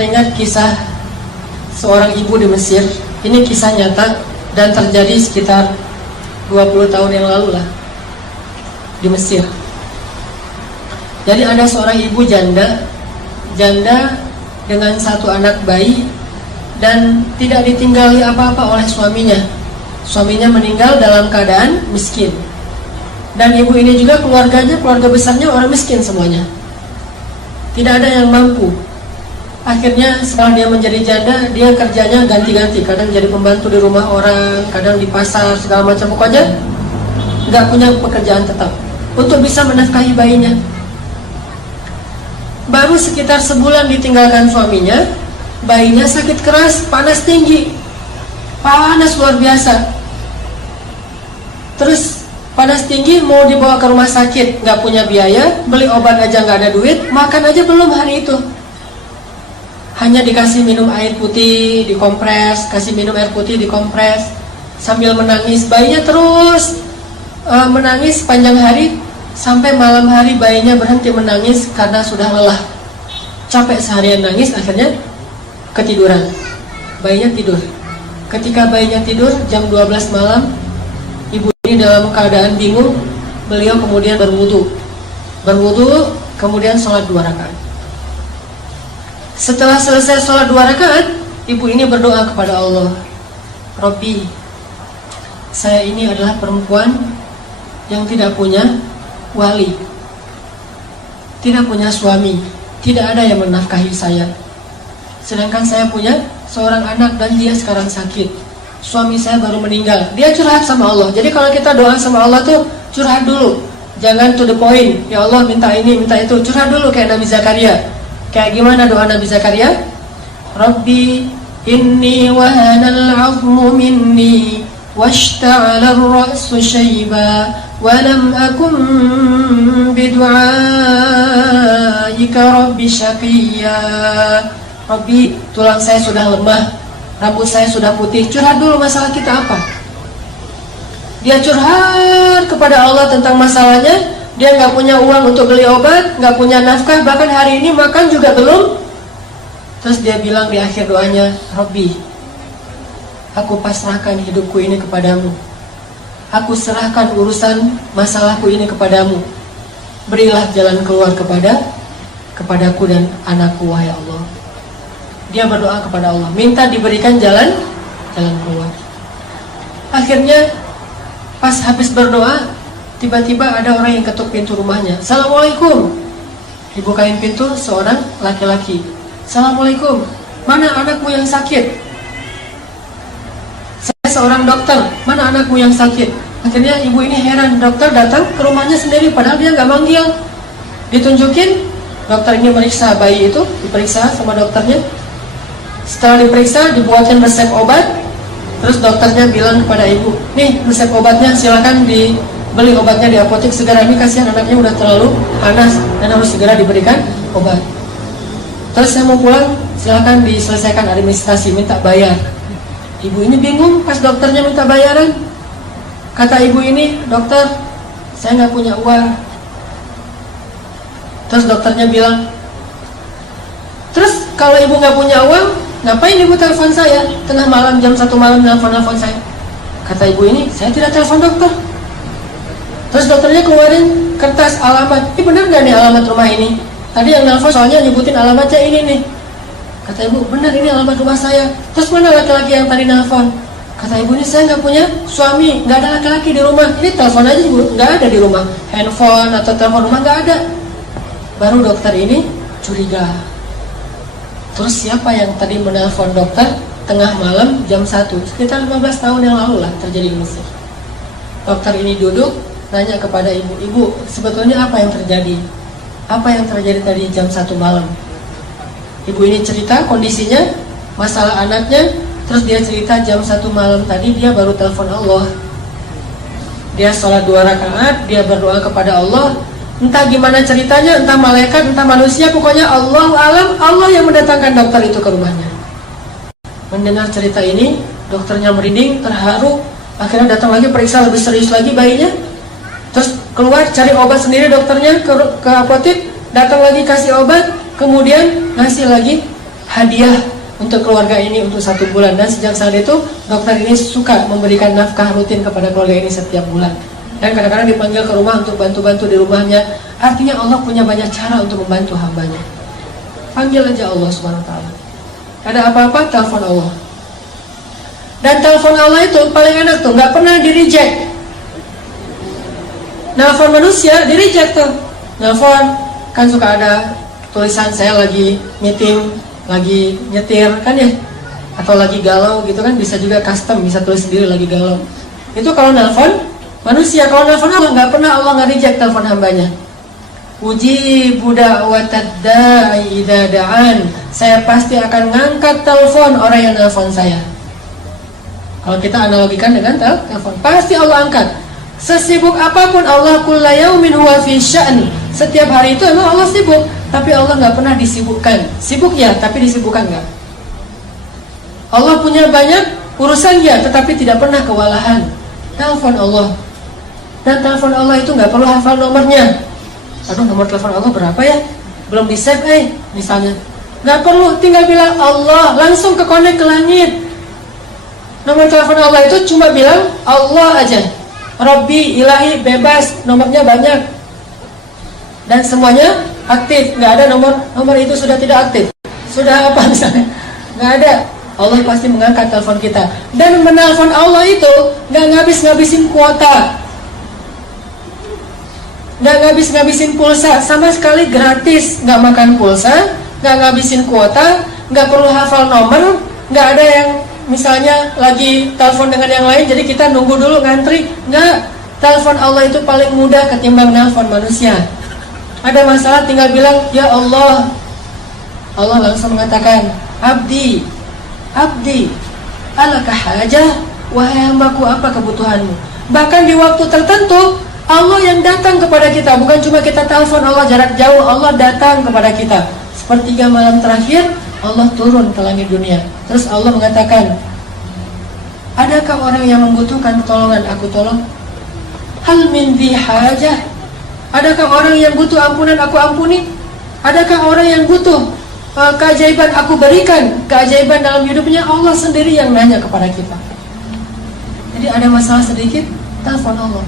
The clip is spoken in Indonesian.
teringat kisah seorang ibu di Mesir. Ini kisah nyata dan terjadi sekitar 20 tahun yang lalu lah di Mesir. Jadi ada seorang ibu janda dengan satu anak bayi dan tidak ditinggali apa-apa oleh suaminya. Suaminya meninggal dalam keadaan miskin. Dan ibu ini juga keluarga besarnya orang miskin semuanya. Tidak ada yang mampu. Akhirnya setelah dia menjadi janda, dia kerjanya ganti-ganti. Kadang jadi pembantu di rumah orang, kadang di pasar, segala macam. Pokoknya nggak punya pekerjaan tetap untuk bisa menafkahi bayinya. Baru sekitar sebulan ditinggalkan suaminya, bayinya sakit keras, panas tinggi, panas luar biasa. Terus panas tinggi, mau dibawa ke rumah sakit, nggak punya biaya, beli obat aja nggak ada duit, makan aja belum hari itu. Hanya dikasih minum air putih, dikompres, kasih minum air putih, dikompres, sambil menangis. Bayinya terus menangis panjang hari, sampai malam hari bayinya berhenti menangis karena sudah lelah. Capek seharian nangis, akhirnya ketiduran. Bayinya tidur. Ketika bayinya tidur, jam 12 malam, ibu ini dalam keadaan bingung. Beliau kemudian berwudu, kemudian sholat 2 rakaat. Setelah selesai sholat 2 rakaat, ibu ini berdoa kepada Allah, Robbi, saya ini adalah perempuan yang tidak punya wali, tidak punya suami, tidak ada yang menafkahi saya. Sedangkan saya punya seorang anak dan dia sekarang sakit. Suami saya baru meninggal. Dia curhat sama Allah. Jadi kalau kita doa sama Allah tuh curhat dulu, jangan to the point. Ya Allah minta ini, minta itu. Curhat dulu kayak Nabi Zakaria. Kayak gimana doa Nabi Zakaria? Rabbi inni wahanal 'azmu minni washta'ala ar-ra'su shayba wa lam akun bidu'aika rabbi syaqiyya. Rabbi, tulang saya sudah lemah, rambut saya sudah putih. Curhat dulu masalah kita apa. Dia curhat kepada Allah tentang masalahnya. Dia nggak punya uang untuk beli obat, nggak punya nafkah, bahkan hari ini makan juga belum. Terus dia bilang di akhir doanya, Rabbi, aku pasrahkan hidupku ini kepadamu. Aku serahkan urusan masalahku ini kepadamu. Berilah jalan keluar kepadaku dan anakku, wahai Allah. Dia berdoa kepada Allah, minta diberikan jalan keluar. Akhirnya pas habis berdoa, tiba-tiba ada orang yang ketuk pintu rumahnya. Assalamualaikum. Dibukain pintu seorang laki-laki. Assalamualaikum, mana anakmu yang sakit? Saya seorang dokter, mana anakmu yang sakit? Akhirnya ibu ini heran, dokter datang ke rumahnya sendiri padahal dia nggak manggil. Ditunjukin, dokter ini meriksa bayi itu, diperiksa sama dokternya. Setelah diperiksa, dibuatkan resep obat. Terus dokternya bilang kepada ibu, nih resep obatnya, silakan dibeli obatnya di apotek segera. Ini kasihan anaknya udah terlalu panas dan harus segera diberikan obat. Terus saya mau pulang, silakan diselesaikan administrasi, minta bayar. Ibu ini bingung pas dokternya minta bayaran. Kata ibu ini, dokter, saya nggak punya uang. Terus dokternya bilang, terus kalau ibu nggak punya uang, ngapain ibu telepon saya? Tengah malam jam 1 malam nelfon saya. Kata ibu ini, saya tidak telepon dokter. Terus dokternya keluarin kertas alamat. Ini benar nggak nih alamat rumah ini? Tadi yang nelfon soalnya nyebutin alamatnya ini nih. Kata ibu, benar ini alamat rumah saya. Terus mana laki-laki yang tadi nelfon? Kata ibu ini, saya nggak punya suami, nggak ada laki-laki di rumah. Ini telepon aja ibu, nggak ada di rumah. Handphone atau telepon rumah nggak ada. Baru dokter ini curiga. Terus siapa yang tadi menelpon dokter tengah malam jam 1? Sekitar 15 tahun yang lalu lah terjadi di Mesir. Dokter ini duduk, nanya kepada ibu, ibu sebetulnya apa yang terjadi? Apa yang terjadi tadi jam 1 malam? Ibu ini cerita kondisinya, masalah anaknya. Terus dia cerita jam 1 malam tadi dia baru telepon Allah. Dia sholat 2 rakaat, dia berdoa kepada Allah. Entah gimana ceritanya, entah malaikat, entah manusia, pokoknya Allah alam, Allah yang mendatangkan dokter itu ke rumahnya. Mendengar cerita ini, dokternya merinding, terharu. Akhirnya datang lagi periksa lebih serius lagi bayinya. Terus keluar cari obat sendiri dokternya ke apotek. Datang lagi kasih obat, kemudian ngasih lagi hadiah untuk keluarga ini untuk 1 bulan. Dan sejak saat itu dokter ini suka memberikan nafkah rutin kepada keluarga ini setiap bulan. Dan kadang-kadang dipanggil ke rumah untuk bantu-bantu di rumahnya. Artinya Allah punya banyak cara untuk membantu hambanya. Panggil aja Allah Subhanahu wa ta'ala. Ada apa-apa, telepon Allah. Dan telepon Allah itu paling enak tuh, nggak pernah di-reject. Nelfon manusia di-reject tuh. Nelfon kan suka ada tulisan saya lagi meeting, lagi nyetir kan ya, atau lagi galau gitu kan, bisa juga custom, bisa tulis sendiri lagi galau. Itu kalau nelfon manusia. Kalau nelfon Allah nggak pernah Allah nggak reject telepon hambanya. Ujibu da'watad da'i idza da'an. Saya pasti akan ngangkat telepon orang yang nelfon saya. Kalau kita analogikan dengan telepon, pasti Allah angkat. Sesibuk apapun Allah, kulla yaumin huwa fi sya'n. Setiap hari itu emang Allah sibuk, tapi Allah nggak pernah disibukkan. Sibuk ya, tapi disibukkan nggak. Allah punya banyak urusan ya, tetapi tidak pernah kewalahan. Telepon Allah. Dan telepon Allah itu nggak perlu hafal nomornya. Aduh, nomor telepon Allah berapa ya? Belum di save misalnya. Nggak perlu, tinggal bilang Allah, langsung ke connect ke langit. Nomor telepon Allah itu cuma bilang Allah aja. Rabbi, ilahi, bebas, nomornya banyak. Dan semuanya aktif, nggak ada nomor itu sudah tidak aktif. Sudah apa misalnya? Nggak ada. Allah pasti mengangkat telepon kita. Dan menelpon Allah itu nggak ngabis-ngabisin kuota, nggak ngabis-ngabisin pulsa, sama sekali gratis. Nggak makan pulsa, nggak ngabisin kuota, nggak perlu hafal nomor, nggak ada yang misalnya lagi telepon dengan yang lain jadi kita nunggu dulu ngantri. Nggak. Telepon Allah itu paling mudah ketimbang nelpon manusia. Ada masalah tinggal bilang ya Allah. Allah langsung mengatakan abdi alaka hajah, wahai hambaku, apa kebutuhanmu. Bahkan di waktu tertentu Allah yang datang kepada kita, bukan cuma kita telepon Allah jarak jauh, Allah datang kepada kita. Sepertiga malam terakhir Allah turun ke langit dunia. Terus Allah mengatakan, adakah orang yang membutuhkan pertolongan, aku tolong. Hal min dhi hajah, adakah orang yang butuh ampunan, aku ampuni. Adakah orang yang butuh keajaiban, aku berikan keajaiban dalam hidupnya. Allah sendiri yang nanya kepada kita. Jadi ada masalah sedikit, telepon Allah.